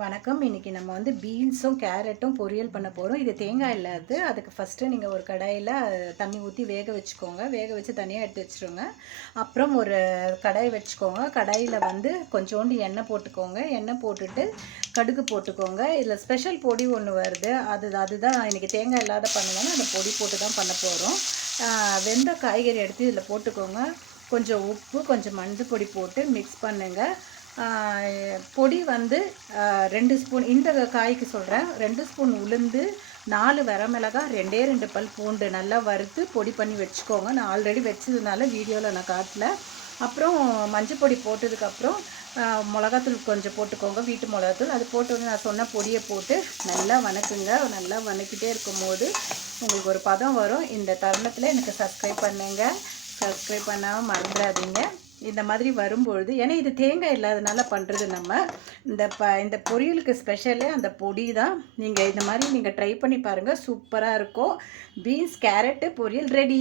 வணக்கம். இன்றைக்கி நம்ம வந்து பீன்ஸும் கேரட்டும் பொரியல் பண்ண போகிறோம். இது தேங்காய் இல்லாது. அதுக்கு ஃபஸ்ட்டு நீங்கள் ஒரு கடாயில் தண்ணி ஊற்றி வேக வச்சுக்கோங்க. வேக வச்சு தனியாக எடுத்து வச்சுருங்க. அப்புறம் ஒரு கடாய் வச்சுக்கோங்க. கடாயில் வந்து கொஞ்சோண்டு எண்ணெய் போட்டுக்கோங்க. எண்ணெய் போட்டுட்டு கடுகு போட்டுக்கோங்க. இதில் ஸ்பெஷல் பொடி ஒன்று வருது. அதுதான் இன்றைக்கி தேங்காய் இல்லாத பண்ணுவேன்னா அந்த பொடி போட்டு தான் பண்ண போகிறோம். வெந்த காய்கறி எடுத்து இதில் போட்டுக்கோங்க. கொஞ்சம் உப்பு, கொஞ்சம் மஞ்சள் பொடி போட்டு மிக்ஸ் பண்ணுங்கள். பொடி வந்து 2 ஸ்பூன், இந்த காய்க்கு சொல்கிறேன், 2 ஸ்பூன் உளுந்து, 4 வரமிளகாய், 2 பல் பூண்டு நல்லா வறுத்து பொடி பண்ணி வச்சுக்கோங்க. நான் ஆல்ரெடி வச்சதுனால வீடியோவில் நான் காட்டல. அப்புறம் மஞ்சள் பொடி போட்டதுக்கப்புறம் மிளகாத்தூள் கொஞ்சம் போட்டுக்கோங்க, வீட்டு மிளகாத்தூள். அது போட்டு நான் சொன்ன பொடியை போட்டு நல்லா வணக்குங்க. நல்லா வணக்கிட்டே இருக்கும்போது உங்களுக்கு ஒரு பதம் வரும். இந்த தருணத்தில் எனக்கு சப்ஸ்கிரைப் பண்ணுங்கள். சப்ஸ்கிரைப் பண்ணாமல் மறந்துடாதீங்க. இந்த மாதிரி வரும்பொழுது, ஏன்னா இது தேங்காய் இல்லாதனால பண்ணுறது நம்ம. இந்த பொரியலுக்கு ஸ்பெஷலே அந்த பொடி தான். நீங்கள் இந்த மாதிரி நீங்கள் ட்ரை பண்ணி பாருங்கள், சூப்பராக இருக்கும். பீன்ஸ் கேரட்டு பொரியல் ரெடி.